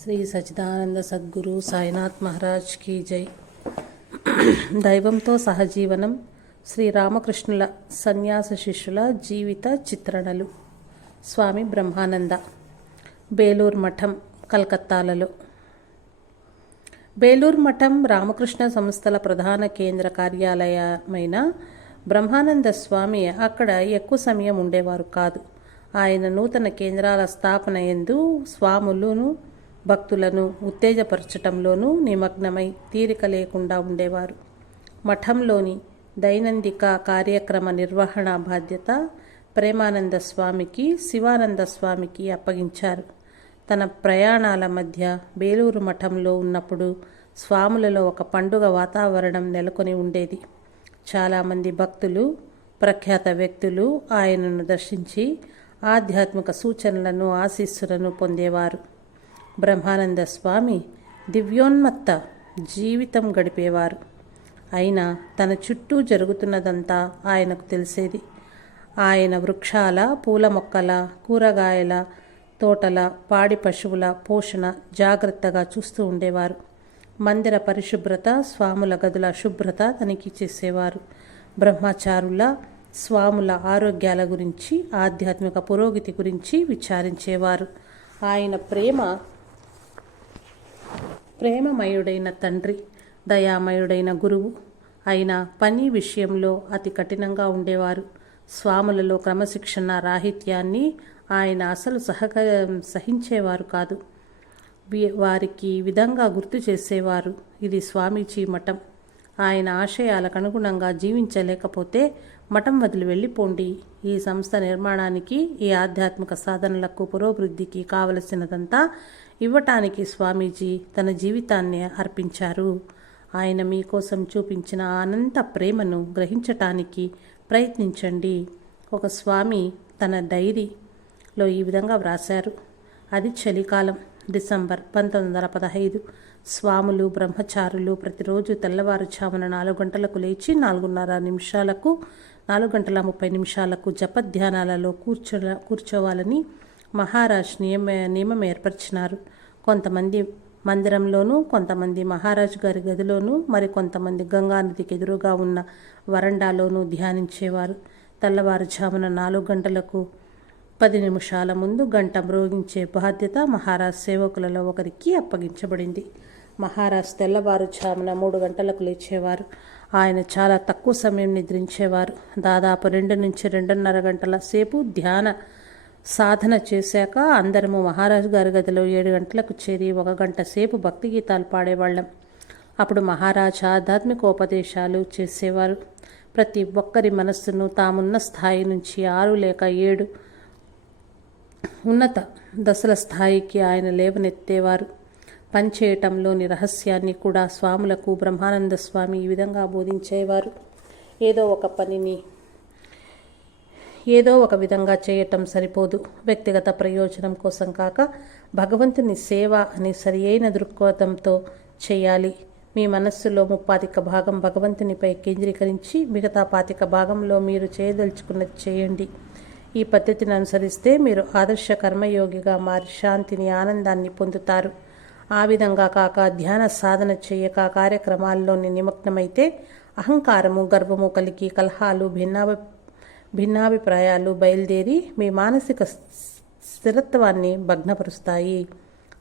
Shri Sachchidananda Sadhguru Sainath Maharaj key జై. దైవంతో సహజీవనం, శ్రీరామకృష్ణుల సన్యాస శిష్యుల జీవిత చిత్రణలు. స్వామి బ్రహ్మానంద. బేలూరు మఠం, కలకత్తాలలో. బేలూరు మఠం రామకృష్ణ సంస్థల ప్రధాన కేంద్ర కార్యాలయమైన బ్రహ్మానంద స్వామి అక్కడ ఎక్కువ సమయం ఉండేవారు కాదు. ఆయన నూతన కేంద్రాల స్థాపన యందు స్వాములను భక్తులను ఉత్తేజపరచటంలోనూ నిమగ్నమై తీరిక లేకుండా ఉండేవారు. మఠంలోని దైనందిక కార్యక్రమ నిర్వహణ బాధ్యత ప్రేమానంద స్వామికి, శివానంద స్వామికి అప్పగించారు. తన ప్రయాణాల మధ్య బేలూరు మఠంలో ఉన్నప్పుడు స్వాములలో ఒక పండుగ వాతావరణం నెలకొని ఉండేది. చాలామంది భక్తులు, ప్రఖ్యాత వ్యక్తులు ఆయనను దర్శించి ఆధ్యాత్మిక సూచనలను, ఆశీస్సులను పొందేవారు. బ్రహ్మానంద స్వామి దివ్యోన్మత్త జీవితం గడిపేవారు. అయినా తన చుట్టూ జరుగుతున్నదంతా ఆయనకు తెలిసేది. ఆయన వృక్షాల, పూల మొక్కల, కూరగాయల తోటల, పాడి పశువుల పోషణ జాగ్రత్తగా చూస్తూ ఉండేవారు. మందిర పరిశుభ్రత, స్వాముల గదుల శుభ్రత తనిఖీ చేసేవారు. బ్రహ్మచారుల, స్వాముల ఆరోగ్యాల గురించి, ఆధ్యాత్మిక పురోగతి గురించి విచారించేవారు. ఆయన ప్రేమమయుడైన తండ్రి, దయామయుడైన గురువు అయిన పని విషయంలో అతి కఠినంగా ఉండేవారు. స్వాములలో క్రమశిక్షణ రాహిత్యాన్ని ఆయన అసలు సహించేవారు కాదు. వారికి విధంగా గుర్తు చేసేవారు, ఇది స్వామీజీ మఠం. ఆయన ఆశయాలకు అనుగుణంగా జీవించలేకపోతే మఠం వదిలి వెళ్ళిపోండి. ఈ సంస్థ నిర్మాణానికి, ఈ ఆధ్యాత్మిక సాధనలకు, పురోభివృద్ధికి కావలసినదంతా ఇవ్వటానికి స్వామీజీ తన జీవితాన్ని అర్పించారు. ఆయన మీకోసం చూపించిన అనంత ప్రేమను గ్రహించటానికి ప్రయత్నించండి. ఒక స్వామి తన డైరీలో ఈ విధంగా వ్రాశారు. అది చలికాలం, డిసెంబర్ 1915. స్వాములు, బ్రహ్మచారులు ప్రతిరోజు తెల్లవారుజామున 4 గంటలకు లేచి 4 గంటల 30 నిమిషాలకు జపధ్యానాలలో కూర్చోవాలని మహారాజ్ నియమం ఏర్పరిచినారు. కొంతమంది మందిరంలోనూ, కొంతమంది మహారాజ్ గారి గదిలోనూ, మరికొంతమంది గంగానదికి ఎదురుగా ఉన్న వరండాలోనూ ధ్యానించేవారు. తెల్లవారుజామున 4 గంటలకు 10 నిమిషాల ముందు గంట మ్రోగించే బాధ్యత మహారాజ్ సేవకులలో ఒకరికి అప్పగించబడింది. మహారాజ్ తెల్లవారుజామున 3 గంటలకు లేచేవారు. ఆయన చాలా తక్కువ సమయం నిద్రించేవారు. దాదాపు 2 నుంచి 2.5 గంటల సేపు ధ్యాన సాధన చేశాక అందరము మహారాజు గారి గదిలో 7 గంటలకు చేరి 1 గంట సేపు భక్తి గీతాలు పాడేవాళ్ళం. అప్పుడు మహారాజ్ ఆధ్యాత్మికోపదేశాలు చేసేవారు. ప్రతి ఒక్కరి మనస్సును తామున్న స్థాయి నుంచి 6 లేక 7 ఉన్నత దశల స్థాయికి ఆయన లేవనెత్తేవారు. పనిచేయటంలోని రహస్యాన్ని కూడా స్వాములకు బ్రహ్మానంద స్వామి ఈ విధంగా బోధించేవారు. ఏదో ఒక విధంగా చేయటం సరిపోదు. వ్యక్తిగత ప్రయోజనం కోసం కాక భగవంతుని సేవ అనే సరి అయిన దృక్పథంతో చేయాలి. మీ మనస్సులో 35 భాగం భగవంతునిపై కేంద్రీకరించి మిగతా 25 భాగంలో మీరు చేయదలుచుకున్నది చేయండి. ఈ పద్ధతిని అనుసరిస్తే మీరు ఆదర్శ కర్మయోగిగా మారి శాంతిని, ఆనందాన్ని పొందుతారు. ఆ విధంగా కాక ధ్యాన సాధన చేయక కార్యక్రమాల్లోని నిమగ్నమైతే అహంకారము, గర్వము కలిగి కలహాలు, భిన్నాభిప్రాయాలు బయలుదేరి మీ మానసిక స్థిరత్వాన్ని భగ్నపరుస్తాయి.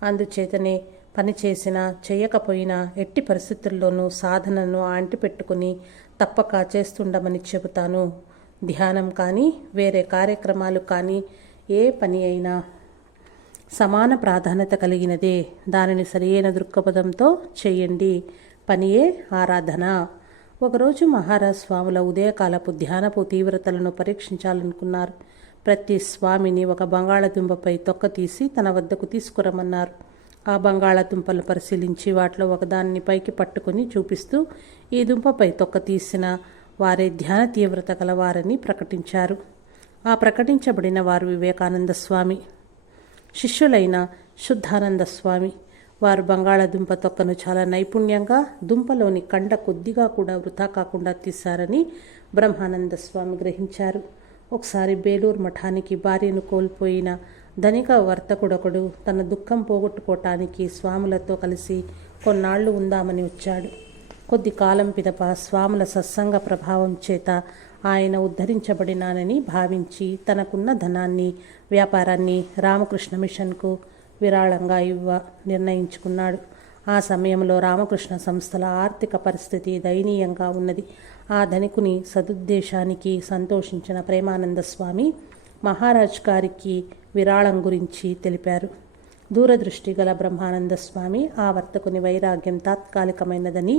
అందుచేతనే పని చేసినా చేయకపోయినా ఎట్టి పరిస్థితుల్లోనూ సాధనను అంటిపెట్టుకుని తప్పక చేస్తుండమని చెబుతాను. ధ్యానం కానీ, వేరే కార్యక్రమాలు కానీ, ఏ పని అయినా సమాన ప్రాధాన్యత కలిగినదే. దానిని సరియైన దృక్పథంతో చేయండి. పనియే ఆరాధన. ఒకరోజు మహారాజ్ స్వాముల ఉదయకాలపు ధ్యానపు తీవ్రతలను పరీక్షించాలనుకున్నారు. ప్రతి స్వామిని ఒక బంగాళదుంపపై తొక్క తీసి తన వద్దకు తీసుకురమ్మన్నారు. ఆ బంగాళదుంపలను పరిశీలించి వాటిలో ఒకదాన్ని పైకి పట్టుకుని చూపిస్తూ, ఈ దుంపపై తొక్క తీసిన వారే ధ్యాన తీవ్రత గలవారని ప్రకటించారు. ఆ ప్రకటించబడిన వారు వివేకానంద స్వామి, శిష్యులైన శుద్ధానంద స్వామి. వారు బంగాళదుంప తొక్కను చాలా నైపుణ్యంగా, దుంపలోని కండ కొద్దిగా కూడా వృధా కాకుండా తీశారని బ్రహ్మానంద స్వామి గ్రహించారు. ఒకసారి బేలూరు మఠానికి భార్యను కోల్పోయిన ధనిక వర్తకుడొకడు తన దుఃఖం పోగొట్టుకోవటానికి స్వాములతో కలిసి కొన్నాళ్లు ఉందామని వచ్చాడు. కొద్ది కాలం పిదప స్వాముల సత్సంగ ప్రభావం చేత ఆయన ఉద్ధరించబడినానని భావించి తనకున్న ధనాన్ని, వ్యాపారాన్ని రామకృష్ణ మిషన్కు విరాళంగా నిర్ణయించుకున్నాడు. ఆ సమయంలో రామకృష్ణ సంస్థల ఆర్థిక పరిస్థితి దయనీయంగా ఉన్నది. ఆ ధనికుని సదుద్దేశానికి సంతోషించిన ప్రేమానంద స్వామి మహారాజ్ గారికి విరాళం గురించి తెలిపారు. దూరదృష్టి గల బ్రహ్మానంద స్వామి ఆ వర్తకుని వైరాగ్యం తాత్కాలికమైనదని,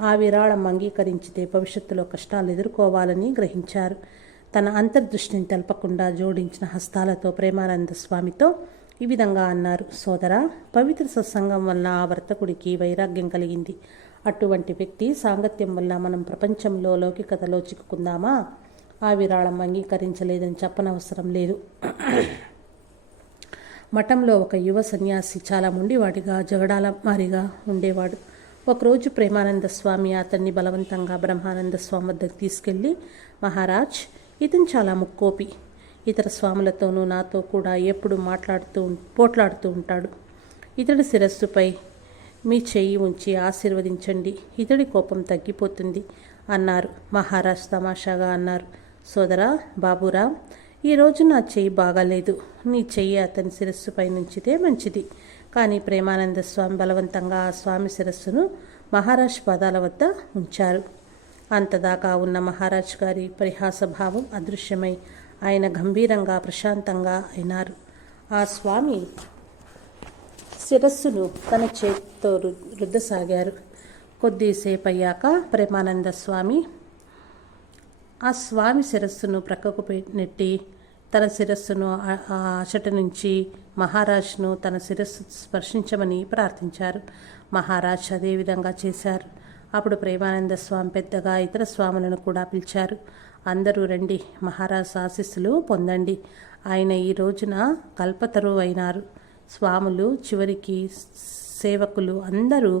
ఆ విరాళం అంగీకరించితే భవిష్యత్తులో కష్టాలు ఎదుర్కోవాలని గ్రహించారు. తన అంతర్దృష్టిని తెలపకుండా జోడించిన హస్తాలతో ప్రేమానంద స్వామితో ఈ విధంగా అన్నారు: సోదరా, పవిత్ర సత్సంగం వల్ల ఆ వర్తకుడికి వైరాగ్యం కలిగింది. అటువంటి వ్యక్తి సాంగత్యం వల్ల మనం ప్రపంచంలో లౌకికతలో చిక్కుకుందామా? ఆ విరాళం అంగీకరించలేదని చెప్పనవసరం లేదు. మఠంలో ఒక యువ సన్యాసి చాలా మొండివాడిగా, జగడాల మారిగా ఉండేవాడు. ఒకరోజు ప్రేమానంద స్వామి అతన్ని బలవంతంగా బ్రహ్మానంద స్వామి వద్దకు తీసుకెళ్ళి, మహారాజ్, ఇతను చాలా ముక్కోపి. ఇతర స్వాములతోనూ నాతో కూడా ఎప్పుడు పోట్లాడుతూ ఉంటాడు. ఇతడి శిరస్సుపై మీ చెయ్యి ఉంచి ఆశీర్వదించండి, ఇతడి కోపం తగ్గిపోతుంది అన్నారు. మహారాజ్ తమాషాగా అన్నారు: సోదరా బాబురాం, ఈరోజు నా చెయ్యి బాగాలేదు. నీ చెయ్యి అతని శిరస్సుపై నుంచితే మంచిది. కానీ ప్రేమానంద స్వామి బలవంతంగా ఆ స్వామి శిరస్సును మహారాజ్ పాదాల వద్ద ఉంచారు. అంతదాకా ఉన్న మహారాజ్ గారి పరిహాసభావం అదృశ్యమై ఆయన గంభీరంగా, ప్రశాంతంగా అయినారు. ఆ స్వామి శిరస్సును తన చేతితో రుద్దసాగారు. కొద్దిసేపు అయ్యాక ప్రేమానంద స్వామి ఆ స్వామి శిరస్సును ప్రక్కకు నెట్టి తన శిరస్సును అచట నుంచి మహారాజ్ను తన శిరస్సు స్పర్శించమని ప్రార్థించారు. మహారాజ్ అదేవిధంగా చేశారు. అప్పుడు ప్రేమానంద స్వామి పెద్దగా ఇతర స్వాములను కూడా పిలిచారు. అందరూ రండి, మహారాజ్ ఆశీస్సులు పొందండి. ఆయన ఈ రోజున కల్పతరు అయినారు. స్వాములు, చివరికి సేవకులు అందరూ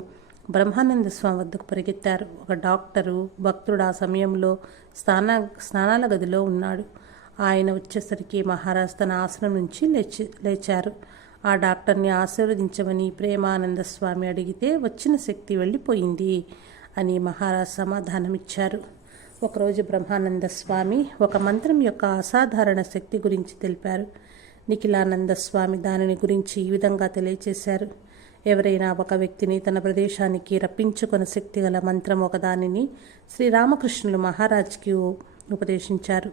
బ్రహ్మానంద స్వామి వద్దకు పరిగెత్తారు. ఒక డాక్టరు భక్తుడు ఆ సమయంలో స్నానాల గదిలో ఉన్నాడు. ఆయన వచ్చేసరికి మహారాజ్ తన ఆసనం నుంచి లేచారు. ఆ డాక్టర్ని ఆశీర్వదించమని ప్రేమానంద స్వామి అడిగితే వచ్చిన శక్తి వెళ్ళిపోయింది అని మహారాజ్ సమాధానమిచ్చారు. ఒకరోజు బ్రహ్మానంద స్వామి ఒక మంత్రం యొక్క అసాధారణ శక్తి గురించి తెలిపారు. నిఖిలానంద స్వామి దానిని గురించి ఈ విధంగా తెలియచేశారు: ఎవరైనా ఒక వ్యక్తిని తన ప్రదేశానికి రప్పించుకున్న శక్తి గల మంత్రం ఒకదానిని శ్రీరామకృష్ణులు మహారాజ్కి ఉపదేశించారు.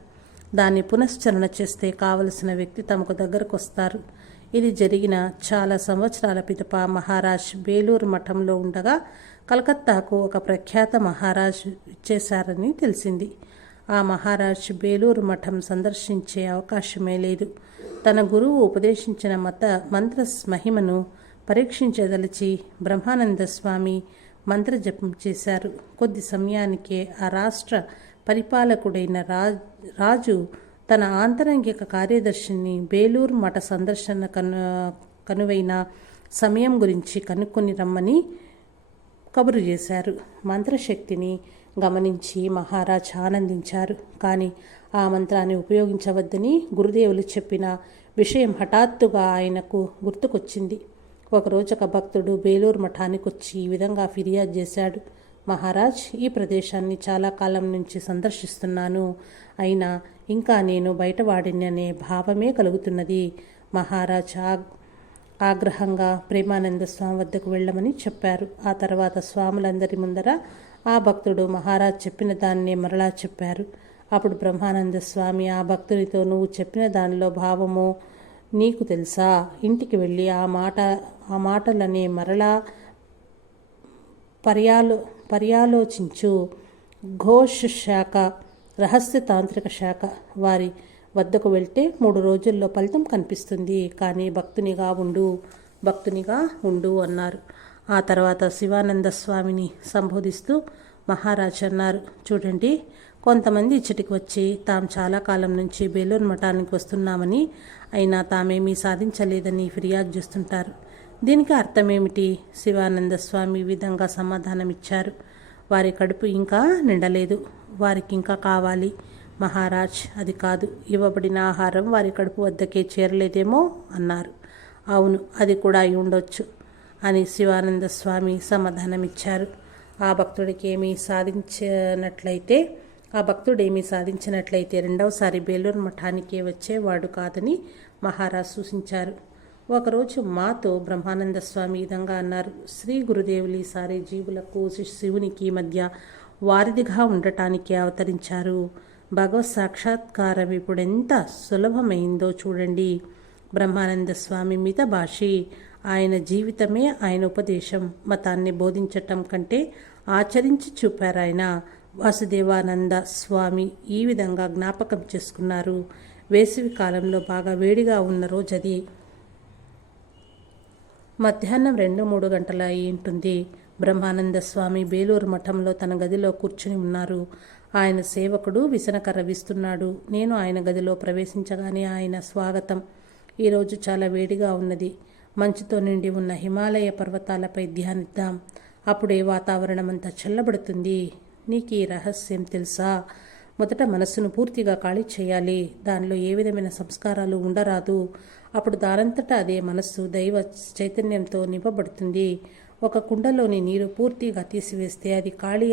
దాన్ని పునశ్చరణ చేస్తే కావలసిన వ్యక్తి తమకు దగ్గరకు వస్తారు. ఇది జరిగిన చాలా సంవత్సరాల పిదప మహారాజ్ బేలూరు మఠంలో ఉండగా కలకత్తాకు ఒక ప్రఖ్యాత మహారాజ్ ఇచ్చేశారని తెలిసింది. ఆ మహారాజ్ బేలూరు మఠం సందర్శించే అవకాశమే లేదు. తన గురువు ఉపదేశించిన మంత్ర మహిమను పరీక్షించదలిచి బ్రహ్మానంద స్వామి మంత్రజపం చేశారు. కొద్ది సమయానికే ఆ రాష్ట్ర పరిపాలకుడైన రాజు తన ఆంతరంగిక కార్యదర్శిని బేలూరు మఠ సందర్శన కనువైన సమయం గురించి కనుక్కొని రమ్మని కబురు చేశారు. మంత్రశక్తిని గమనించి మహారాజ్ ఆనందించారు. కానీ ఆ మంత్రాన్ని ఉపయోగించవద్దని గురుదేవులు చెప్పిన విషయం హఠాత్తుగా ఆయనకు గుర్తుకొచ్చింది. ఒకరోజు ఒక భక్తుడు బేలూరు మఠానికి వచ్చి ఈ విధంగా ఫిర్యాదు చేశాడు: మహారాజ్, ఈ ప్రదేశాన్ని చాలా కాలం నుంచి సందర్శిస్తున్నాను, అయినా ఇంకా నేను బయటవాడిననే భావమే కలుగుతున్నది. మహారాజ్ ఆగ్రహంగా ప్రేమానంద స్వామి వద్దకు వెళ్ళమని చెప్పారు. ఆ తర్వాత స్వాములందరి ముందర ఆ భక్తుడు మహారాజ్ చెప్పిన దాన్నే మరలా చెప్పారు. అప్పుడు బ్రహ్మానంద స్వామి ఆ భక్తునితో, నువ్వు చెప్పిన దానిలో భావము నీకు తెలుసా? ఇంటికి వెళ్ళి ఆ మాటలనే మరలా పర్యాలోచించు. ఘోష్ శాఖ, రహస్య తాంత్రిక శాఖ వారి వద్దకు వెళ్తే 3 రోజుల్లో ఫలితం కనిపిస్తుంది. కానీ భక్తునిగా ఉండు అన్నారు. ఆ తర్వాత శివానంద స్వామిని సంబోధిస్తూ మహారాజ్ అన్నారు: చూడండి, కొంతమంది ఇచ్చటికి వచ్చి తాము చాలా కాలం నుంచి బేలూరు మఠానికి వస్తున్నామని, అయినా తామేమీ సాధించలేదని ఫిర్యాదు చేస్తుంటారు. దీనికి అర్థమేమిటి? శివానంద స్వామి ఈ విధంగా సమాధానమిచ్చారు: వారి కడుపు ఇంకా నిండలేదు, వారికి ఇంకా కావాలి. మహారాజ్, అది కాదు, ఇవ్వబడిన ఆహారం వారి కడుపు వద్దకే చేరలేదేమో అన్నారు. అవును, అది కూడా అయి ఉండొచ్చు అని శివానంద స్వామి సమాధానమిచ్చారు. ఆ భక్తుడేమీ సాధించినట్లయితే రెండవసారి బేలూరు మఠానికే వచ్చేవాడు కాదని మహారాజ్ సూచించారు. ఒకరోజు మాతో బ్రహ్మానంద స్వామి ఈ విధంగా అన్నారు. శ్రీ గురుదేవులు ఈసారి జీవులకు శివునికి మధ్య వారధిగా ఉండటానికి అవతరించారు. భగవత్ సాక్షాత్కారం ఇప్పుడెంత సులభమైందో చూడండి. బ్రహ్మానంద స్వామి మితభాషి. ఆయన జీవితమే ఆయన ఉపదేశం. మతాన్ని బోధించటం కంటే ఆచరించి చూపారాయన. వాసుదేవానంద స్వామి ఈ విధంగా జ్ఞాపకం చేసుకున్నారు. వేసవి కాలంలో బాగా వేడిగా ఉన్న రోజది. మధ్యాహ్నం 2-3 గంటల అయి ఉంటుంది. బ్రహ్మానంద స్వామి బేలూరు మఠంలో తన గదిలో కూర్చుని ఉన్నారు. ఆయన సేవకుడు విసనకర్ర వీస్తున్నాడు. నేను ఆయన గదిలో ప్రవేశించగానే ఆయన స్వాగతం. ఈరోజు చాలా వేడిగా ఉన్నది. మంచుతో నిండి ఉన్న హిమాలయ పర్వతాలపై ధ్యానిద్దాం. అప్పుడే వాతావరణం అంతా చల్లబడుతుంది. నీకు ఈ రహస్యం తెలుసా? మొదట మనస్సును పూర్తిగా ఖాళీ చేయాలి. దానిలో ఏ విధమైన సంస్కారాలు ఉండరాదు. అప్పుడు దానంతటా అదే మనస్సు దైవ చైతన్యంతో నింపబడుతుంది. ఒక కుండలోని నీరు పూర్తిగా తీసివేస్తే అది ఖాళీ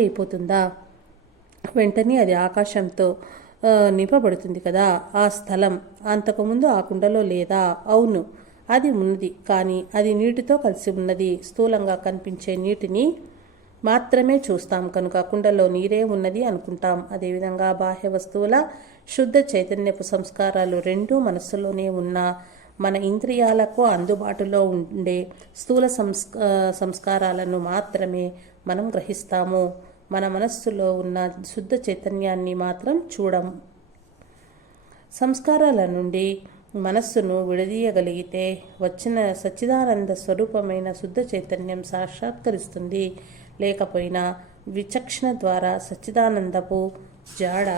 అయిపోతుందా? వెంటనే అది ఆకాశంతో నింపబడుతుంది కదా. ఆ స్థలం అంతకుముందు ఆ కుండలో లేదా? అవును, అది ఉన్నది. కానీ అది నీటితో కలిసి ఉన్నది. స్థూలంగా కనిపించే నీటిని మాత్రమే చూస్తాం కనుక కుండలో నీరే ఉన్నది అనుకుంటాం. అదేవిధంగా బాహ్య వస్తువుల శుద్ధ చైతన్యపు సంస్కారాలు రెండూ మనస్సులోనే ఉన్న మన ఇంద్రియాలకు అందుబాటులో ఉండే స్థూల సంస్కారాలను మాత్రమే మనం గ్రహిస్తాము. మన మనస్సులో ఉన్న శుద్ధ చైతన్యాన్ని మాత్రం చూడం. సంస్కారాల నుండి మనస్సును విడదీయగలిగితే వచ్చిన సచ్చిదానంద స్వరూపమైన శుద్ధ చైతన్యం సాక్షాత్కరిస్తుంది. లేకపోయినా విచక్షణ ద్వారా సచ్చిదానందపు జాడ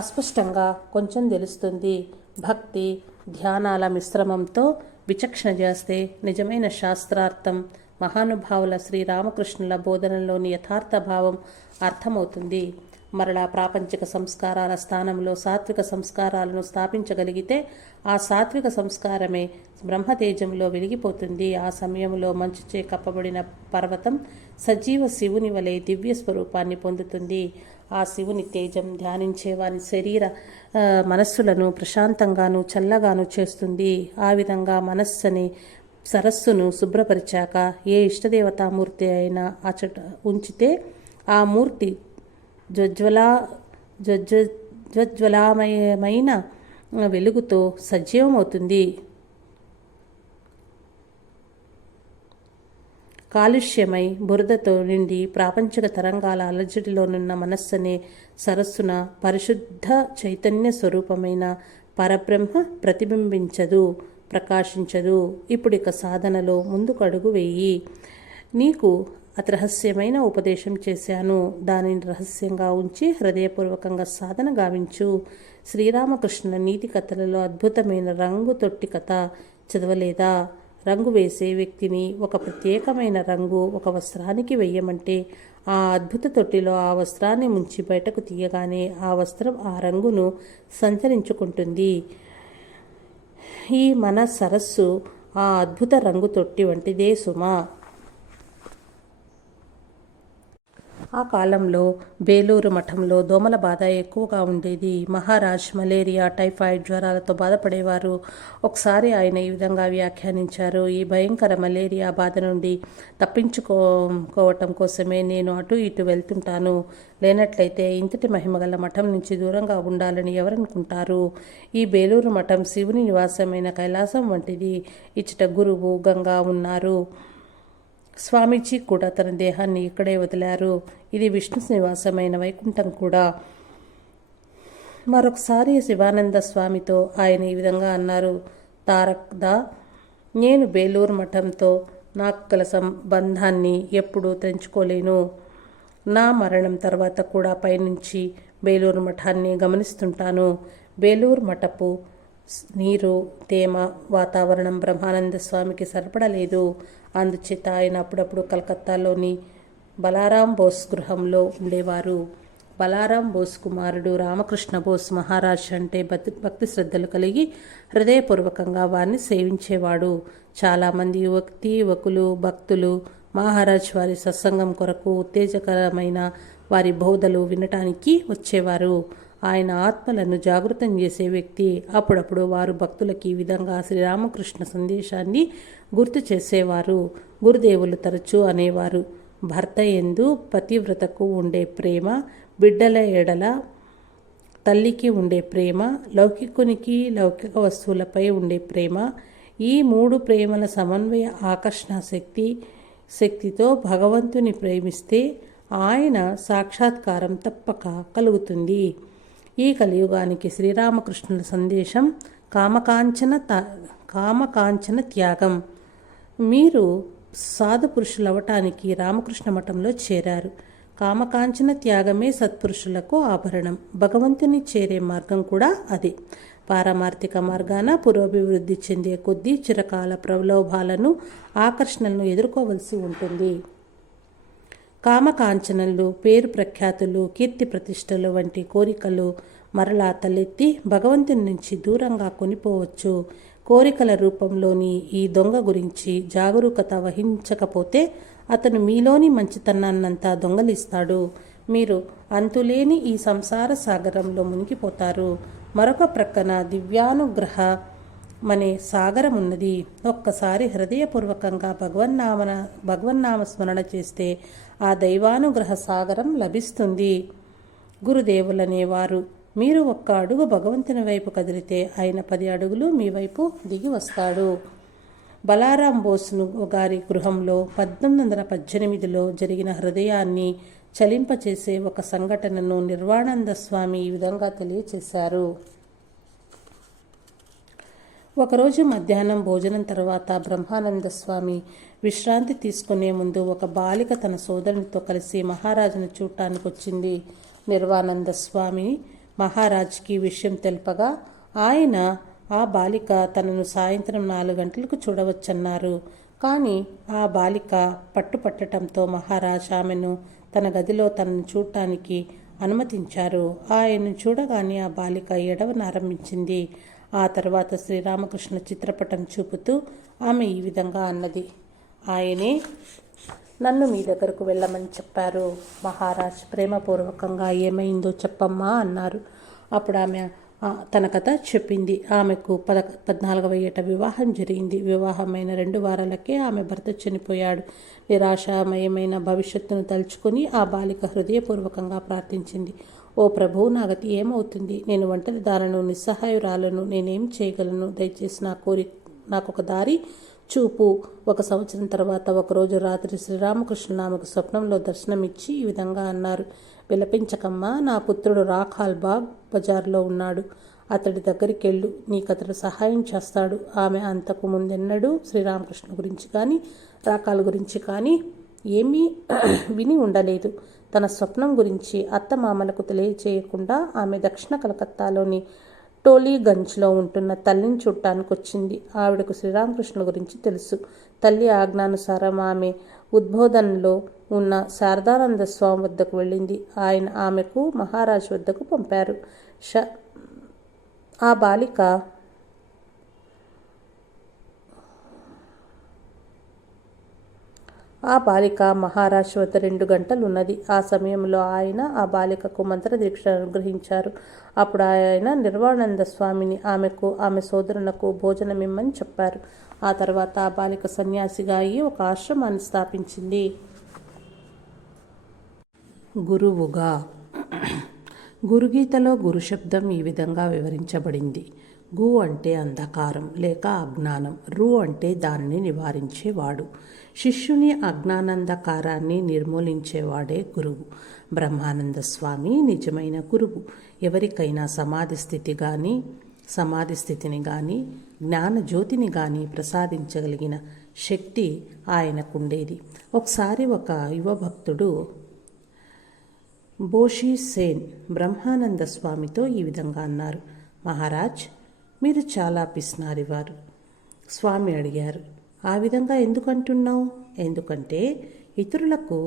అస్పష్టంగా కొంచెం తెలుస్తుంది. భక్తి ధ్యానాల మిశ్రమంతో విచక్షణ చేస్తే నిజమైన శాస్త్రార్థం, మహానుభావుల శ్రీరామకృష్ణుల బోధనలోని యథార్థ భావం అర్థమవుతుంది. మరలా ప్రాపంచిక సంస్కారాల స్థానంలో సాత్విక సంస్కారాలను స్థాపించగలిగితే ఆ సాత్విక సంస్కారమే బ్రహ్మతేజంలో వెలిగిపోతుంది. ఆ సమయంలో మంచుచే కప్పబడిన పర్వతం సజీవ శివుని వలె దివ్య స్వరూపాన్ని పొందుతుంది. ఆ శివుని తేజం ధ్యానించే వారి శరీర మనస్సులను ప్రశాంతంగాను చల్లగాను చేస్తుంది. ఆ విధంగా మనస్సుని సరస్సును శుభ్రపరిచాక ఏ ఇష్టదేవతామూర్తి అయినా అచట ఉంచితే ఆ మూర్తి జ్వజ్వలామయమైన వెలుగుతో సజీవమవుతుంది. కాలుష్యమై బురదతో నిండి ప్రాపంచిక తరంగాల అలజడిలోనున్న మనస్సునే సరస్సున పరిశుద్ధ చైతన్య స్వరూపమైన పరబ్రహ్మ ప్రతిబింబించదు, ప్రకాశించదు. ఇప్పుడిక సాధనలో ముందుకు అడుగు వేయి. నీకు అతిరహస్యమైన ఉపదేశం చేశాను. దానిని రహస్యంగా ఉంచి హృదయపూర్వకంగా సాధన గావించు. శ్రీరామకృష్ణుల నీతి కథలలో అద్భుతమైన రంగు తొట్టి కథ చదవలేదా? రంగు వేసే వ్యక్తిని ఒక ప్రత్యేకమైన రంగు ఒక వస్త్రానికి వెయ్యమంటే ఆ అద్భుత తొట్టిలో ఆ వస్త్రాన్ని ముంచి బయటకు తీయగానే ఆ వస్త్రం ఆ రంగును సంచరించుకుంటుంది. ఈ మన సరస్సు ఆ అద్భుత రంగు తొట్టి వంటిదే సుమా. ఆ కాలంలో బేలూరు మఠంలో దోమల బాధ ఎక్కువగా ఉండేది. మహారాజ్ మలేరియా, టైఫాయిడ్ జ్వరాలతో బాధపడేవారు. ఒకసారి ఆయన ఈ విధంగా వ్యాఖ్యానించారు. ఈ భయంకర మలేరియా బాధ నుండి తప్పించుకోవటం కోసమే నేను అటు ఇటు వెళ్తుంటాను. లేనట్లయితే ఇంతటి మహిమగల మఠం నుంచి దూరంగా ఉండాలని ఎవరనుకుంటారు? ఈ బేలూరు మఠం శివుని నివాసమైన కైలాసం వంటిది. ఇచ్చట గురువు, గంగా ఉన్నారు. స్వామీజీ కూడా తన దేహాన్ని ఇక్కడే వదిలారు. ఇది విష్ణు నివాసమైన వైకుంఠం కూడా. మరొకసారి శివానంద స్వామితో ఆయన ఈ విధంగా అన్నారు. తారక్దా, నేను బేలూరు మఠంతో నాకు గల సంబంధాన్ని ఎప్పుడూ తెంచుకోలేను. నా మరణం తర్వాత కూడా పైనుంచి బేలూరు మఠాన్ని గమనిస్తుంటాను. బేలూరు మఠపు నీరు, తేమ, వాతావరణం బ్రహ్మానంద స్వామికి సరిపడలేదు. అందుచేత ఆయన అప్పుడప్పుడు కలకత్తాలోని బలారాం బోస్ గృహంలో ఉండేవారు. బలారాం బోస్ కుమారుడు రామకృష్ణ బోస్ మహారాజ్ అంటే భక్తి శ్రద్ధలు కలిగి హృదయపూర్వకంగా వారిని సేవించేవాడు. చాలామంది యువకులు భక్తులు మహారాజ్ వారి సత్సంగం కొరకు ఉత్తేజకరమైన వారి బోధలు వినటానికి వచ్చేవారు. ఆయన ఆత్మలను జాగృతం చేసే వ్యక్తి. అప్పుడప్పుడు వారు భక్తులకి ఈ విధంగా శ్రీరామకృష్ణ సందేశాన్ని గుర్తు చేసేవారు. గురుదేవులు తరచూ అనేవారు, భర్త యందు పతివ్రతకు ఉండే ప్రేమ, బిడ్డల ఎడల తల్లికి ఉండే ప్రేమ, లౌకికునికి లౌకిక వస్తువులపై ఉండే ప్రేమ, ఈ మూడు ప్రేమల సమన్వయ ఆకర్షణ శక్తితో భగవంతుని ప్రేమిస్తే ఆయన సాక్షాత్కారం తప్పక కలుగుతుంది. ఈ కలియుగానికి శ్రీరామకృష్ణుల సందేశం కామకాంచన త్యాగం. మీరు సాధు పురుషులవటానికి రామకృష్ణ మఠంలో చేరారు. కామకాంచన త్యాగమే సత్పురుషులకు ఆభరణం. భగవంతుని చేరే మార్గం కూడా అదే. పారమార్థిక మార్గాన పురోభివృద్ధి చెందే కొద్దీ చిరకాల ప్రలోభాలను ఆకర్షణలను ఎదుర్కోవలసి ఉంటుంది. కామకాంచనలు, పేరు ప్రఖ్యాతులు, కీర్తి ప్రతిష్టలు వంటి కోరికలు మరలా తలెత్తి భగవంతుని నుంచి దూరంగా కొనిపోవచ్చు. కోరికల రూపంలోని ఈ దొంగ గురించి జాగరూకత వహించకపోతే అతను మీలోని మంచితనాన్నంతా దొంగలిస్తాడు. మీరు అంతులేని ఈ సంసార సాగరంలో మునిగిపోతారు. మరొక ప్రక్కన దివ్యానుగ్రహమనే సాగరం ఉన్నది. ఒక్కసారి హృదయపూర్వకంగా భగవన్నామ స్మరణ చేస్తే ఆ దైవానుగ్రహ సాగరం లభిస్తుంది. గురుదేవులనేవారు, మీరు ఒక్క అడుగు భగవంతుని వైపు కదిలితే ఆయన 10 అడుగులు మీ వైపు దిగి వస్తాడు. బలారాం బోస్ను గారి గృహంలో 1818లో జరిగిన హృదయాన్ని చలింపచేసే ఒక సంఘటనను నిర్వాణానంద స్వామి ఈ విధంగా తెలియచేశారు. ఒకరోజు మధ్యాహ్నం భోజనం తర్వాత బ్రహ్మానంద స్వామి విశ్రాంతి తీసుకునే ముందు ఒక బాలిక తన సోదరునితో కలిసి మహారాజును చూడటానికి వచ్చింది. నిర్వాణానంద స్వామి మహారాజ్కి విషయం తెలుపగా ఆయన ఆ బాలిక తనను సాయంత్రం 4 గంటలకు చూడవచ్చన్నారు. కానీ ఆ బాలిక పట్టుపట్టడంతో మహారాజ్ ఆమెను తన గదిలో తనను చూడటానికి అనుమతించారు. ఆయన్ను చూడగానే ఆ బాలిక ఏడవనారంభించింది. ఆ తర్వాత శ్రీరామకృష్ణ చిత్రపటం చూపుతూ ఆమె ఈ విధంగా అన్నది, ఆయనే నన్ను మీ దగ్గరకు వెళ్ళమని చెప్పారు. మహారాజ్ ప్రేమపూర్వకంగా ఏమైందో చెప్పమ్మా అన్నారు. అప్పుడు ఆమె తన కథ చెప్పింది. ఆమెకు 14వ ఏట వివాహం జరిగింది. వివాహమైన 2 వారాలకే ఆమె భర్త చనిపోయాడు. నిరాశామయమైన భవిష్యత్తును తలుచుకుని ఆ బాలిక హృదయపూర్వకంగా ప్రార్థించింది. ఓ ప్రభు, నా గతి ఏమవుతుంది? నేను ఒంటరిదారను, నిస్సహాయురాలను. నేనేం చేయగలను? దయచేసి నాకొక దారి చూపు. 1 సంవత్సరం తర్వాత ఒకరోజు రాత్రి శ్రీరామకృష్ణ ఆమెకు స్వప్నంలో దర్శనమిచ్చి ఈ విధంగా అన్నారు, విలపించకమ్మా, నా పుత్రుడు రాఖాల్ బాగ్ బజార్లో ఉన్నాడు. అతడి దగ్గరికెళ్ళు, నీకతడు సహాయం చేస్తాడు. ఆమె అంతకు ముందెన్నడూ శ్రీరామకృష్ణ గురించి కానీ రాఖాల్ గురించి కానీ ఏమీ విని ఉండలేదు. తన స్వప్నం గురించి అత్తమామలకు తెలియచేయకుండా ఆమె దక్షిణ కలకత్తాలోని టోలీగంజ్లో ఉంటున్న తల్లిని చూడటానికి వచ్చింది. ఆవిడకు శ్రీరామకృష్ణ గురించి తెలుసు. తల్లి ఆజ్ఞానుసారం ఆమె ఉద్బోధనలో ఉన్న శారదానంద స్వామి వద్దకు వెళ్ళింది. ఆయన ఆమెకు మహారాజు వద్దకు పంపారు. ఆ బాలిక మహారాజ్ వద్ద 2 గంటలు ఉన్నది. ఆ సమయంలో ఆయన ఆ బాలికకు మంత్రదీక్ష అనుగ్రహించారు. అప్పుడు ఆయన నిర్వాణానంద స్వామిని ఆమెకు ఆమె సోదరునకు భోజనమిమ్మని చెప్పారు. ఆ తర్వాత ఆ బాలిక సన్యాసిగా అయి ఒక ఆశ్రమాన్ని స్థాపించింది. గురువుగా గురుగీతలో గురు శబ్దం ఈ విధంగా వివరించబడింది. గు అంటే అంధకారం లేక అజ్ఞానం. రు అంటే దానిని నివారించేవాడు. శిష్యుని అజ్ఞానంధకారాన్ని నిర్మూలించేవాడే గురువు. బ్రహ్మానంద స్వామి నిజమైన గురువు. ఎవరికైనా సమాధి స్థితిని కానీ జ్ఞానజ్యోతిని కానీ ప్రసాదించగలిగిన శక్తి ఆయనకుండేది. ఒకసారి ఒక యువ భక్తుడు బోషి సేన్ బ్రహ్మానంద స్వామితో ఈ విధంగా అన్నారు, మహారాజ్, మీరు చాలా పిస్నారివారు. స్వామి అడిగారు, ఆ విధంగా ఎందుకంటున్నావు? ఎందుకంటే ఇతరులకు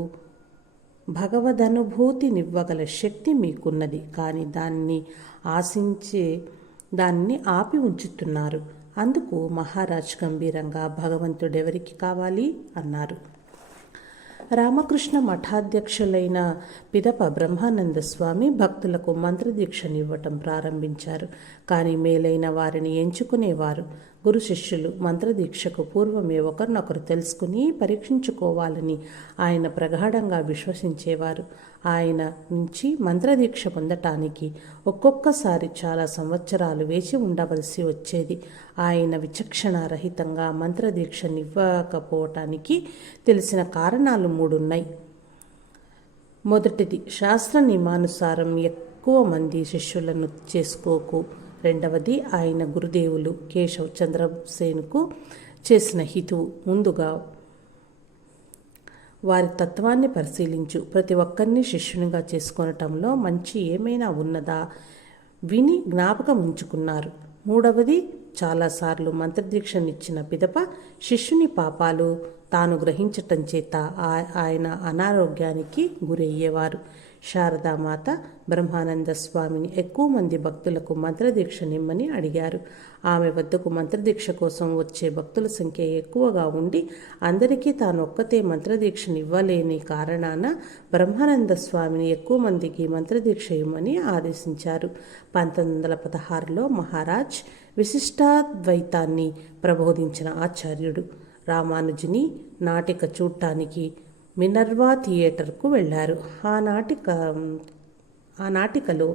భగవదనుభూతినివ్వగల శక్తి మీకున్నది, కానీ దాన్ని ఆపి ఉంచుతున్నారు. అందుకు మహారాజ్ గంభీరంగా, భగవంతుడెవరికి కావాలి అన్నారు. రామకృష్ణ మఠాధ్యక్షులైన పిదప బ్రహ్మానంద స్వామి భక్తులకు మంత్రదీక్షనివ్వటం ప్రారంభించారు. కానీ మేలైన వారిని ఎంచుకునేవారు. గురు శిష్యులు మంత్రదీక్షకు పూర్వమే ఒకరినొకరు తెలుసుకుని పరీక్షించుకోవాలని ఆయన ప్రగాఢంగా విశ్వసించేవారు. ఆయన నుంచి మంత్రదీక్ష పొందటానికి ఒక్కొక్కసారి చాలా సంవత్సరాలు వేచి ఉండవలసి వచ్చేది. ఆయన విచక్షణారహితంగా మంత్రదీక్షనివ్వకపోవటానికి తెలిసిన కారణాలు 3 ఉన్నాయి. మొదటిది, శాస్త్ర నియమానుసారం ఎక్కువ మంది శిష్యులను చేసుకోకు. రెండవది, ఆయన గురుదేవులు కేశవ్ చంద్రసేన్కు చేసిన హితువు. ముందుగా వారి తత్వాన్ని పరిశీలించు. ప్రతి ఒక్కరిని శిష్యునిగా చేసుకొనటంలో మంచి ఏమైనా ఉన్నదా విని జ్ఞాపకం ఉంచుకున్నారు. మూడవది, చాలాసార్లు మంత్రదీక్షనిచ్చిన పిదప శిష్యుని పాపాలు తాను గ్రహించటం చేత ఆయన అనారోగ్యానికి గురయ్యేవారు. శారదామాత బ్రహ్మానంద స్వామిని ఎక్కువ మంది భక్తులకు మంత్రదీక్ష నిమ్మని అడిగారు. ఆమె వద్దకు మంత్రదీక్ష కోసం వచ్చే భక్తుల సంఖ్య ఎక్కువగా ఉండి అందరికీ తాను ఒక్కతే మంత్రదీక్షనివ్వలేని కారణాన బ్రహ్మానంద స్వామిని ఎక్కువ మందికి మంత్రదీక్ష ఇవ్వమని ఆదేశించారు. 1916లో మహారాజ్ విశిష్టాద్వైతాన్ని ప్రబోధించిన ఆచార్యుడు. రామానుజుని నాటిక చూడటానికి మినర్వా థియేటర్కు వెళ్లారు. ఆ నాటికలో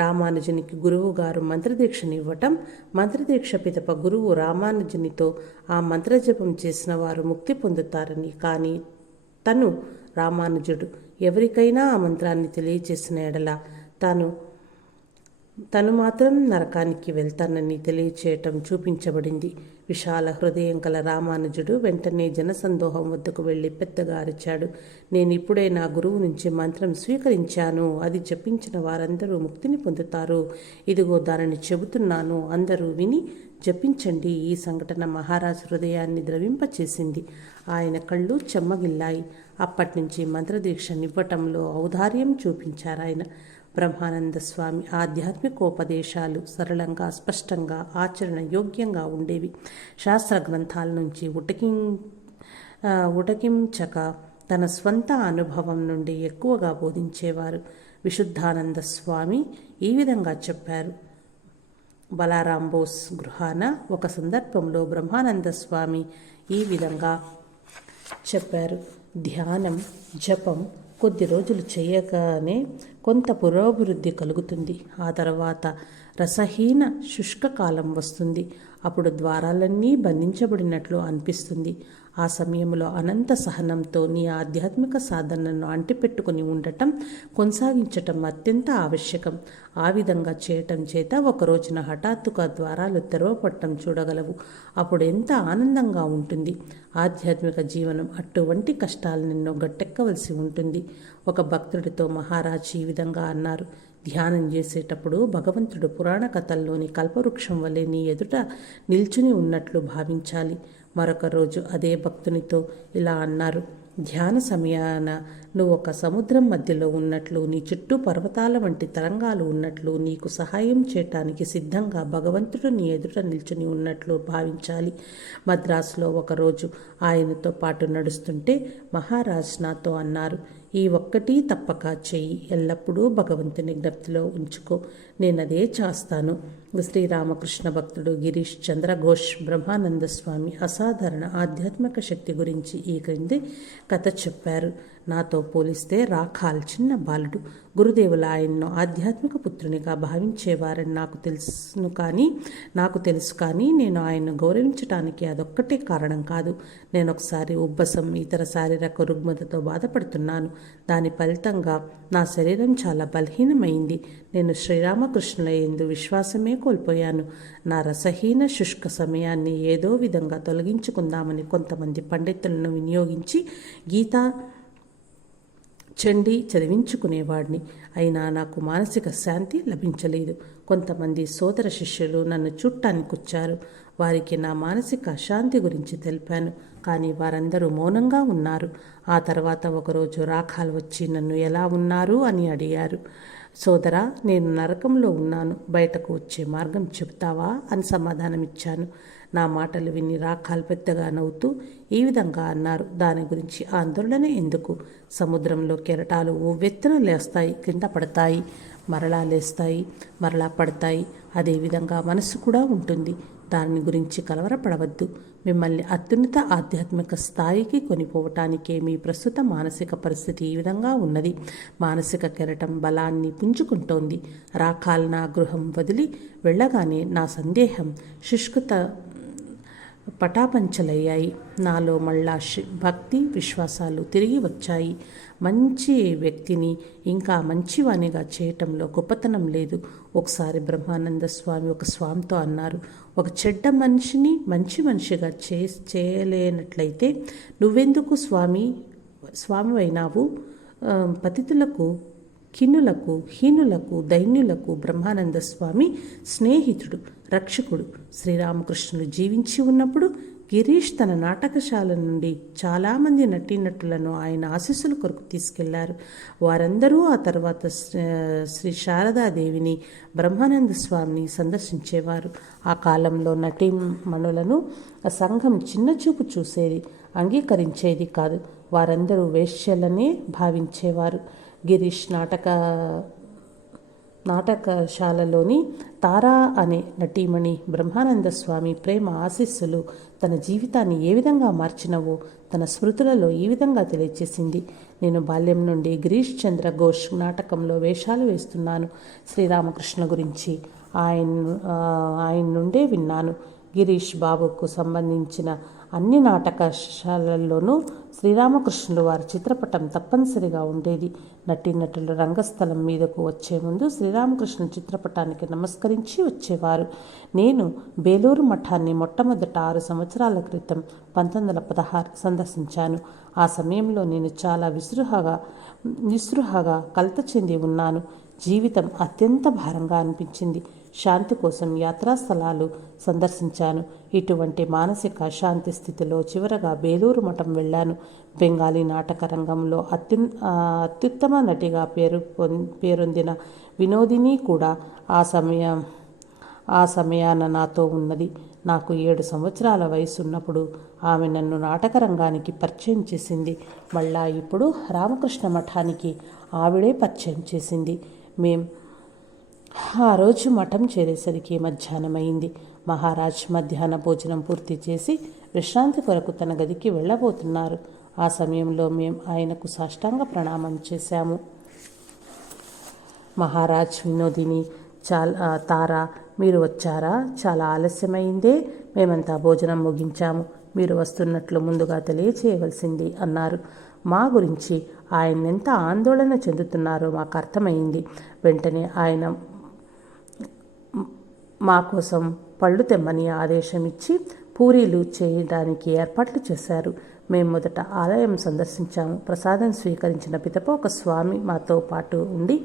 రామానుజునికి గురువుగారు మంత్రదీక్షనివ్వటం, మంత్రదీక్ష పిదప గురువు రామానుజునితో ఆ మంత్రజపం చేసిన వారు ముక్తి పొందుతారని, కానీ రామానుజుడు ఎవరికైనా ఆ మంత్రాన్ని తెలియచేసిన ఎడల తను మాత్రం నరకానికి వెళ్తానని తెలియచేయటం చూపించబడింది. విశాల హృదయం గల రామానుజుడు వెంటనే జనసందోహం వద్దకు వెళ్ళి పెద్దగా అరిచాడు, నేనిప్పుడే నా గురువు నుంచి మంత్రం స్వీకరించాను. అది జపించిన వారందరూ ముక్తిని పొందుతారు. ఇదిగో దానిని చెబుతున్నాను, అందరూ విని జపించండి. ఈ సంఘటన మహారాజు హృదయాన్ని ద్రవింపచేసింది. ఆయన కళ్ళు చెమ్మగిల్లాయి. అప్పటినుంచి మంత్రదీక్షనివ్వటంలో ఔదార్యం చూపించారాయన. బ్రహ్మానంద స్వామి ఆధ్యాత్మికోపదేశాలు సరళంగా, స్పష్టంగా, ఆచరణ యోగ్యంగా ఉండేవి. శాస్త్ర గ్రంథాల నుంచి ఉటకించక తన స్వంత అనుభవం నుండి ఎక్కువగా బోధించేవారు. విశుద్ధానంద స్వామి ఈ విధంగా చెప్పారు. బలారాం బోస్ గృహాన ఒక సందర్భంలో బ్రహ్మానంద స్వామి ఈ విధంగా చెప్పారు. ధ్యానం, జపం కొద్ది రోజులు చేయగానే కొంత పురోభివృద్ధి కలుగుతుంది. ఆ తర్వాత రసహీన శుష్కకాలం వస్తుంది. అప్పుడు ద్వారాలన్నీ బంధించబడినట్లు అనిపిస్తుంది. ఆ సమయంలో అనంత సహనంతో నీ ఆధ్యాత్మిక సాధనను అంటిపెట్టుకుని ఉండటం, కొనసాగించటం అత్యంత ఆవశ్యకం. ఆ విధంగా చేయటం చేత ఒక రోజున హఠాత్తుగా ద్వారాలు తెరవపడటం చూడగలవు. అప్పుడు ఎంత ఆనందంగా ఉంటుంది. ఆధ్యాత్మిక జీవనం అటువంటి కష్టాలనెన్నో గట్టెక్కవలసి ఉంటుంది. ఒక భక్తుడితో మహారాజ్ ఈ విధంగా అన్నారు. ధ్యానం చేసేటప్పుడు భగవంతుడు పురాణ కథల్లోని కల్పవృక్షం వలె నీ ఎదుట నిల్చుని ఉన్నట్లు భావించాలి. మరొక రోజు అదే భక్తునితో ఇలా అన్నారు. ధ్యాన సమయాన నువ్వు ఒక సముద్రం మధ్యలో ఉన్నట్లు, నీ చుట్టూ పర్వతాల వంటి తరంగాలు ఉన్నట్లు, నీకు సహాయం చేయటానికి సిద్ధంగా భగవంతుడు నీ ఎదుట నిల్చుని ఉన్నట్లు భావించాలి. మద్రాసులో ఒకరోజు ఆయనతో పాటు నడుస్తుంటే మహారాజ్ నాతో అన్నారు, ఈ ఒక్కటి తప్పక చెయ్యి, ఎల్లప్పుడూ భగవంతుని జ్ఞప్తిలో ఉంచుకో. నేనదే చేస్తాను. శ్రీరామకృష్ణ భక్తుడు గిరీష్ చంద్ర ఘోష్ బ్రహ్మానంద స్వామి అసాధారణ ఆధ్యాత్మిక శక్తి గురించి ఈ క్రింది కథ చెప్పారు. నాతో పోలిస్తే రాఖాల్ చిన్న బాలుడు. గురుదేవులు ఆయన్ను ఆధ్యాత్మిక పుత్రునిగా భావించేవారని నాకు తెలుసు కానీ నేను ఆయన్ను గౌరవించటానికి అదొక్కటే కారణం కాదు. నేను ఒకసారి ఉబ్బసం, ఇతర శారీరక రుగ్మతతో బాధపడుతున్నాను. దాని ఫలితంగా నా శరీరం చాలా బలహీనమైంది. నేను శ్రీరామకృష్ణుల యందు విశ్వాసమే కోల్పోయాను. నా రసహీన శుష్క సమయాన్ని ఏదో విధంగా తొలగించుకుందామని కొంతమంది పండితులను వినియోగించి గీతా చండీ చదివించుకునేవాడిని. అయినా నాకు మానసిక శాంతి లభించలేదు. కొంతమంది సోదర శిష్యులు నన్ను చూడటానికి వచ్చారు. వారికి నా మానసిక అశాంతి గురించి తెలిపాను. కానీ వారందరూ మౌనంగా ఉన్నారు. ఆ తర్వాత ఒకరోజు రాఖాల్ వచ్చి నన్ను ఎలా ఉన్నారు అని అడిగారు. సోదరా, నేను నరకంలో ఉన్నాను, బయటకు వచ్చే మార్గం చెబుతావా అని సమాధానమిచ్చాను. నా మాటలు విని రాఖాల్ పెద్దగా నవ్వుతూ ఈ విధంగా అన్నారు. దాని గురించి ఆందోళన ఎందుకు? సముద్రంలో కెరటాలు ఉవ్వెత్తున లేస్తాయి, కింద పడతాయి, మరలా లేస్తాయి, మరలా పడతాయి. అదేవిధంగా మనసు కూడా ఉంటుంది. దాని గురించి కలవరపడవద్దు. మిమ్మల్ని అత్యున్నత ఆధ్యాత్మిక స్థాయికి కొనిపోవటానికే మీ ప్రస్తుత మానసిక పరిస్థితి ఈ విధంగా ఉన్నది. మానసిక కెరటం బలాన్ని పుంజుకుంటోంది. రాఖాల్ నా గృహం వదిలి వెళ్ళగానే నా సందేహం శుష్కత పటాపంచలయ్యాయి. నాలో మళ్ళా భక్తి విశ్వాసాలు తిరిగి వచ్చాయి. మంచి వ్యక్తిని ఇంకా మంచివానిగా చేయటంలో గొప్పతనం లేదు. ఒకసారి బ్రహ్మానంద స్వామి ఒక స్వామితో అన్నారు, ఒక చెడ్డ మనిషిని మంచి మనిషిగా చేయలేనట్లయితే నువ్వెందుకు స్వామివైనావు? పతితులకు, కిన్నులకు, హీనులకు, దైన్యులకు బ్రహ్మానంద స్వామి స్నేహితుడు, రక్షకుడు. శ్రీరామకృష్ణులు జీవించి ఉన్నప్పుడు గిరీష్ తన నాటకశాల నుండి చాలామంది నటీనటులను ఆయన ఆశీస్సుల కొరకు తీసుకెళ్లారు. వారందరూ ఆ తర్వాత శ్రీ శారదాదేవిని, బ్రహ్మానంద స్వామిని సందర్శించేవారు. ఆ కాలంలో నటీమణులను సంఘం చిన్నచూపు చూసేది, అంగీకరించేది కాదు. వారందరూ వేశ్యలనే భావించేవారు. గిరీష్ నాటకశాలలోని తారా అనే నటీమణి బ్రహ్మానంద స్వామి ప్రేమ ఆశీస్సులు తన జీవితాన్ని ఏ విధంగా మార్చినవో తన స్మృతులలో ఈ విధంగా తెలియచేసింది. నేను బాల్యం నుండి గిరీష్ చంద్ర ఘోష్ నాటకంలో వేషాలు వేస్తున్నాను. శ్రీరామకృష్ణ గురించి ఆయన నుండే విన్నాను. గిరీష్ బాబుకు సంబంధించిన అన్ని నాటకశాలల్లోనూ శ్రీరామకృష్ణులు వారి చిత్రపటం తప్పనిసరిగా ఉండేది. నటీనటులు రంగస్థలం మీదకు వచ్చే ముందు శ్రీరామకృష్ణ చిత్రపటానికి నమస్కరించి వచ్చేవారు. నేను బేలూరు మఠాన్ని మొట్టమొదట 6 సంవత్సరాల క్రితం 1916 సందర్శించాను. ఆ సమయంలో నేను చాలా నిస్పృహగా కలత చెంది ఉన్నాను. జీవితం అత్యంత భారంగా అనిపించింది. శాంతి కోసం యాత్రాస్థలాలు సందర్శించాను. ఇటువంటి మానసిక అశాంతి స్థితిలో చివరగా బేలూరు మఠం వెళ్ళాను. బెంగాలీ నాటక రంగంలో అత్యుత్తమ నటిగా పేరొందిన వినోదిని కూడా ఆ సమయాన నాతో ఉన్నది. నాకు 7 సంవత్సరాల వయసు ఉన్నప్పుడు ఆమె నన్ను నాటక రంగానికి పరిచయం చేసింది. మళ్ళా ఇప్పుడు రామకృష్ణ మఠానికి ఆవిడే పరిచయం చేసింది. ఆ రోజు మఠం చేరేసరికి మధ్యాహ్నమైంది. మహారాజ్ మధ్యాహ్న భోజనం పూర్తి చేసి విశ్రాంతి కొరకు తన గదికి వెళ్ళబోతున్నారు. ఆ సమయంలో ఆయనకు సాష్టాంగ ప్రణామం చేశాము. మహారాజ్, వినోదిని, తారా, మీరు వచ్చారా? చాలా ఆలస్యమైందే. మేమంతా భోజనం ముగించాము. మీరు వస్తున్నట్లు ముందుగా తెలియచేయవలసింది అన్నారు. మా గురించి ఆయన ఎంత ఆందోళన చెందుతున్నారో మాకు అర్థమైంది. వెంటనే ఆయన మా కోసం పళ్ళు తెమ్మని ఆదేశం ఇచ్చి పూరీలు చేయడానికి ఏర్పాట్లు చేశారు. మేము మొదట ఆలయం సందర్శించాము. ప్రసాదం స్వీకరించిన పిదప ఒక స్వామి మాతో పాటు ఉండి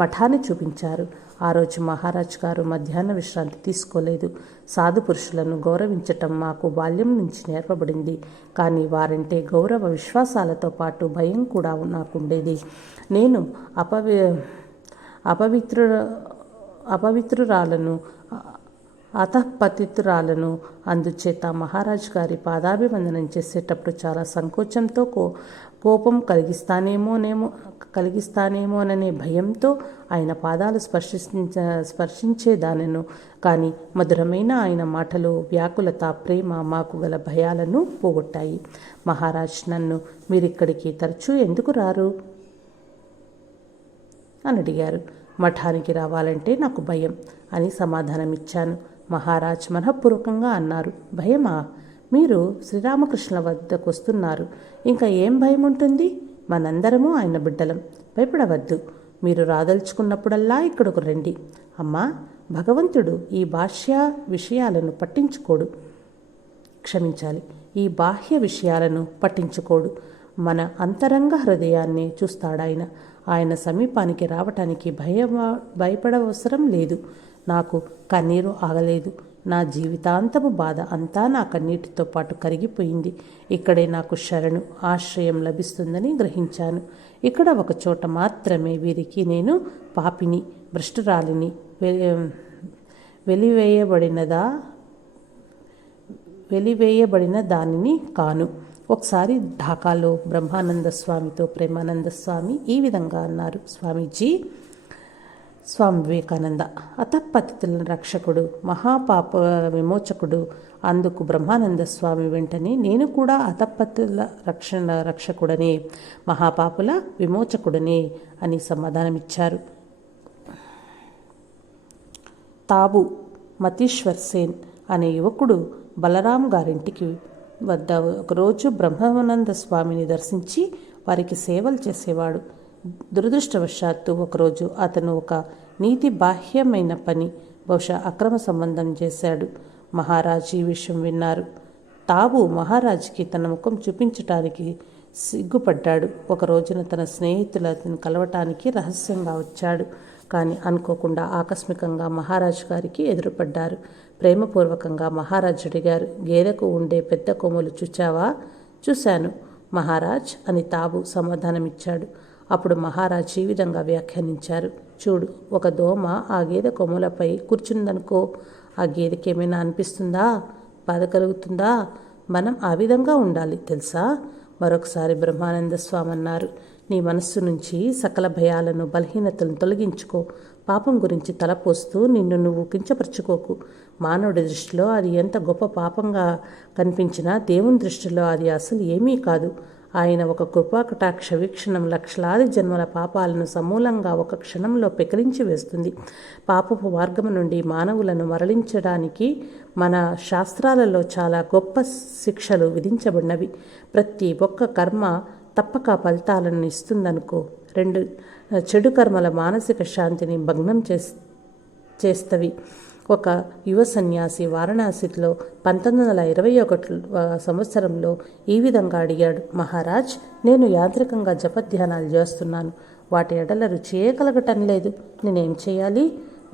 మఠాన్ని చూపించారు. ఆ రోజు మహారాజ్ గారు మధ్యాహ్న విశ్రాంతి తీసుకోలేదు. సాధు పురుషులను గౌరవించటం మాకు బాల్యం నుంచి నేర్పబడింది. కానీ వారంటే గౌరవ విశ్వాసాలతో పాటు భయం కూడా నాకుండేది. నేను అపవిత్రురాలను, అతఃపతితురాలను. అందుచేత మహారాజ్ గారి పాదాభివందనం చేసేటప్పుడు చాలా సంకోచంతో, కోపం కలిగిస్తానేమోననే భయంతో ఆయన పాదాలు స్పర్శించేదానెను. కానీ మధురమైన ఆయన మాటలు, వ్యాకులత, ప్రేమ మాకు గల భయాలను పోగొట్టాయి. మహారాజ్ నన్ను, మీరిక్కడికి తరచూ ఎందుకు రారు అని అడిగారు. మఠానికి రావాలంటే నాకు భయం అని సమాధానమిచ్చాను. మహారాజ్ మనఃపూర్వకంగా అన్నారు, భయమా? మీరు శ్రీరామకృష్ణుల వద్దకు వస్తున్నారు, ఇంకా ఏం భయం ఉంటుంది? మనందరము ఆయన బిడ్డలం, భయపడవద్దు. మీరు రాదలుచుకున్నప్పుడల్లా ఇక్కడకు రండి. అమ్మా, భగవంతుడు ఈ విషయాలను పట్టించుకోడు. క్షమించాలి, ఈ బాహ్య విషయాలను పట్టించుకోడు. మన అంతరంగ హృదయాన్ని చూస్తాడాయన. ఆయన సమీపానికి రావటానికి భయపడవసరం లేదు. నాకు కన్నీరు ఆగలేదు. నా జీవితాంతపు బాధ అంతా నా కన్నీటితో పాటు కరిగిపోయింది. ఇక్కడే నాకు శరణు ఆశ్రయం లభిస్తుందని గ్రహించాను. ఇక్కడ ఒక చోట మాత్రమే వీరికి నేను పాపిని, భ్రష్టురాలిని, వెలివేయబడిన దానిని కాను. ఒకసారి ఢాకాలో బ్రహ్మానంద స్వామితో ప్రేమానంద స్వామి ఈ విధంగా అన్నారు. స్వామీజీ, స్వామి వివేకానంద అతపతితుల రక్షకుడు, మహాపాప విమోచకుడు. అందుకు బ్రహ్మానంద స్వామి వెంటనే నేను కూడా అతపతుల రక్షకుడనే, మహాపాపుల విమోచకుడనే అని సమాధానమిచ్చారు. తాబు మతీశ్వర్ సేన్ అనే యువకుడు బలరాం గారింటికి వద్ద ఒకరోజు బ్రహ్మానంద స్వామిని దర్శించి వారికి సేవలు చేసేవాడు. దురదృష్టవశాత్తు ఒకరోజు అతను ఒక నీతి బాహ్యమైన పని, బహుశా అక్రమ సంబంధం చేశాడు. మహారాజ్ ఈ విషయం విన్నారు. తాబు మహారాజుకి తన ముఖం చూపించటానికి సిగ్గుపడ్డాడు. ఒక రోజున తన స్నేహితులను కలవటానికి రహస్యంగా వచ్చాడు. కానీ అనుకోకుండా ఆకస్మికంగా మహారాజు గారికి ఎదురుపడ్డారు. ప్రేమపూర్వకంగా మహారాజు అడిగారు, గేదెకు ఉండే పెద్ద కొమ్ములు చూచావా? చూశాను మహారాజ్ అని తాబు సమాధానమిచ్చాడు. అప్పుడు మహారాజ్ ఈ విధంగా వ్యాఖ్యానించారు. చూడు, ఒక దోమ ఆ గేదె కొమ్ములపై కూర్చుందనుకో, ఆ గేదెకి ఏమైనా అనిపిస్తుందా? బాధ కలుగుతుందా? మనం ఆ విధంగా ఉండాలి తెలుసా? మరొకసారి బ్రహ్మానంద స్వామి అన్నారు, నీ మనస్సు నుంచి సకల భయాలను, బలహీనతలను తొలగించుకో. పాపం గురించి తలపోస్తూ నిన్ను నువ్వు కించపరుచుకోకు. మానవుడి దృష్టిలో అది ఎంత గొప్ప పాపంగా కనిపించినా దేవుని దృష్టిలో అది అసలు ఏమీ కాదు. ఆయన ఒక కృపాకటాక్ష వీక్షణం లక్షలాది జన్మల పాపాలను సమూలంగా ఒక క్షణంలో పెకిలించి వేస్తుంది. పాపపు మార్గము నుండి మానవులను మరలించడానికి మన శాస్త్రాలలో చాలా గొప్ప శిక్షలు విధించబడినవి. ప్రతి ఒక్క కర్మ తప్పక ఫలితాలను ఇస్తుందనుకో. 2 చెడు కర్మల మానసిక శాంతిని భగ్నం చేస్తవి. ఒక యువ సన్యాసి వారణాసిలో 1921 సంవత్సరంలో ఈ విధంగా అడిగాడు, మహారాజ్, నేను యాంత్రికంగా జపధ్యానాలు చేస్తున్నాను. వాటి ఎడల రుచియే కలగటం లేదు. నేనేం చేయాలి?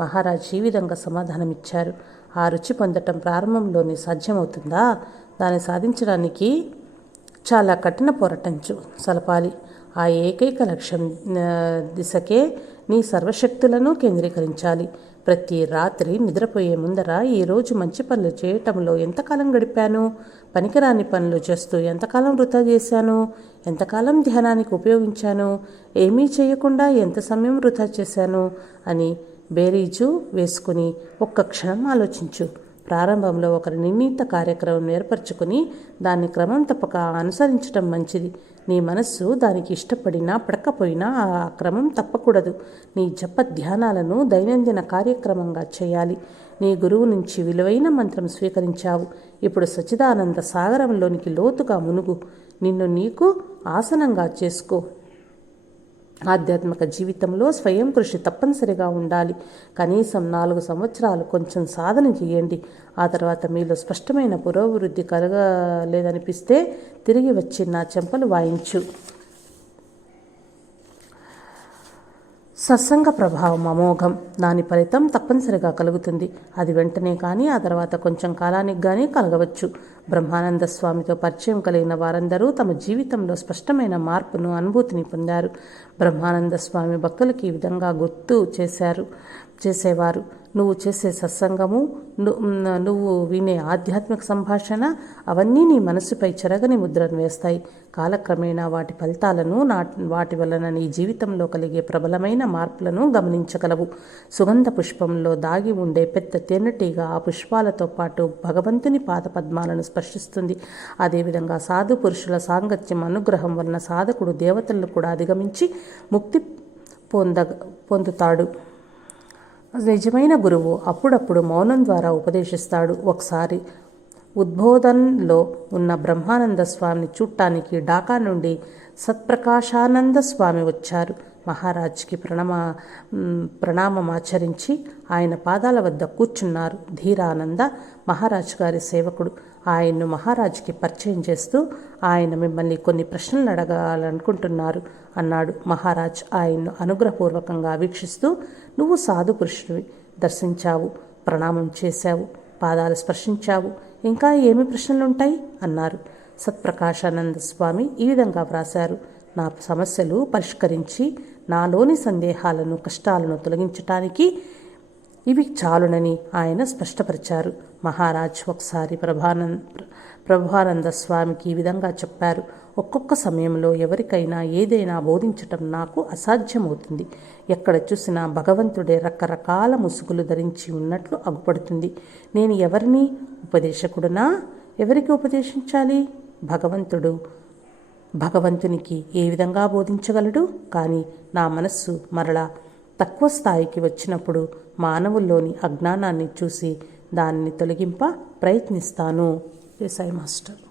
మహారాజ్ ఈ విధంగా సమాధానమిచ్చారు, ఆ రుచి పొందటం ప్రారంభంలోనే సాధ్యమవుతుందా? దాన్ని సాధించడానికి చాలా కఠిన పోరాటం సలపాలి. ఆ ఏకైక లక్ష్యం దిశకే నీ సర్వశక్తులను కేంద్రీకరించాలి. ప్రతి రాత్రి నిద్రపోయే ముందర ఈరోజు మంచి పనులు చేయటంలో ఎంతకాలం గడిపాను, పనికిరాని పనులు చేస్తూ ఎంతకాలం వృధా చేశాను, ఎంతకాలం ధ్యానానికి ఉపయోగించాను, ఏమీ చేయకుండా ఎంత సమయం వృధా చేశాను అని బేరీజు వేసుకుని ఒక్క క్షణం ఆలోచించు. ప్రారంభంలో ఒక నిర్ణీత కార్యక్రమం ఏర్పరచుకుని దాన్ని క్రమం తప్పక అనుసరించడం మంచిది. నీ మనస్సు దానికి ఇష్టపడినా పడకపోయినా ఆ క్రమం తప్పకూడదు. నీ జప ధ్యానాలను దైనందిన కార్యక్రమంగా చేయాలి. నీ గురువు నుంచి విలువైన మంత్రం స్వీకరించావు. ఇప్పుడు సచ్చిదానంద సాగరంలోనికి లోతుగా మునుగు. నిన్ను నీకు ఆసనంగా చేసుకో. ఆధ్యాత్మిక జీవితంలో స్వయం కృషి తప్పనిసరిగా ఉండాలి. కనీసం 4 సంవత్సరాలు కొంచెం సాధన చేయండి. ఆ తర్వాత మీలో స్పష్టమైన పురోభివృద్ధి కలగలేదనిపిస్తే తిరిగి వచ్చి నా చెంపలు వాయించు. సత్సంగ ప్రభావం అమోఘం. దాని ఫలితం తప్పనిసరిగా కలుగుతుంది. అది వెంటనే కానీ ఆ తర్వాత కొంచెం కాలానికి కానీ కలగవచ్చు. బ్రహ్మానంద స్వామితో పరిచయం కలిగిన వారందరూ తమ జీవితంలో స్పష్టమైన మార్పును, అనుభూతిని పొందారు. బ్రహ్మానంద స్వామి భక్తులకి ఈ విధంగా గుర్తు చేసేవారు, నువ్వు చేసే సత్సంగము, నువ్వు వినే ఆధ్యాత్మిక సంభాషణ అవన్నీ నీ మనసుపై చెరగని ముద్రను వేస్తాయి. కాలక్రమేణా వాటి ఫలితాలను, వాటి వలన నీ జీవితంలో కలిగే ప్రబలమైన మార్పులను గమనించగలవు. సుగంధ పుష్పంలో దాగి ఉండే పెద్ద తేనెటీగ ఆ పుష్పాలతో పాటు భగవంతుని పాదపద్మాలను స్పర్శిస్తుంది. అదేవిధంగా సాధు పురుషుల సాంగత్యం, అనుగ్రహం వలన సాధకుడు దేవతలను కూడా అధిగమించి ముక్తి పొందుతాడు. నిజమైన గురువు అప్పుడప్పుడు మౌనం ద్వారా ఉపదేశిస్తాడు. ఒకసారి ఉద్బోధన్లో ఉన్న బ్రహ్మానంద స్వామిని చూడటానికి ఢాకా నుండి సత్ప్రకాశానంద స్వామి వచ్చారు. మహారాజ్కి ప్రణామమాచరించి ఆయన పాదాల వద్ద కూర్చున్నారు. ధీరానంద మహారాజ్ గారి సేవకుడు. ఆయన్ను మహారాజుకి పరిచయం చేస్తూ, ఆయన మిమ్మల్ని కొన్ని ప్రశ్నలు అడగాలనుకుంటున్నారు అన్నాడు. మహారాజ్ ఆయన్ను అనుగ్రహపూర్వకంగా వీక్షిస్తూ, నువ్వు సాధు పురుషుడివి, దర్శించావు, ప్రణామం చేశావు, పాదాలు స్పర్శించావు. ఇంకా ఏమి ప్రశ్నలుంటాయి అన్నారు. సత్ప్రకాశానంద స్వామి ఈ విధంగా వ్రాశారు. నా సమస్యలు పరిష్కరించి నాలోని సందేహాలను, కష్టాలను తొలగించటానికి ఇవి చాలునని ఆయన స్పష్టపరిచారు. మహారాజ్ ఒకసారి ప్రభానంద స్వామికి ఈ విధంగా చెప్పారు. ఒక్కొక్క సమయంలో ఎవరికైనా ఏదైనా బోధించటం నాకు అసాధ్యమవుతుంది. ఎక్కడ చూసినా భగవంతుడే రకరకాల ముసుగులు ధరించి ఉన్నట్లు అగుపడుతుంది. నేను ఎవరిని ఉపదేశకుడునా? ఎవరికి ఉపదేశించాలి? భగవంతునికి ఏ విధంగా బోధించగలడు? కానీ నా మనస్సు మరలా తక్కువ స్థాయికి వచ్చినప్పుడు మానవుల్లోని అజ్ఞానాన్ని చూసి దానిని తొలగింప ప్రయత్నిస్తాను. సాయి మాస్టర్.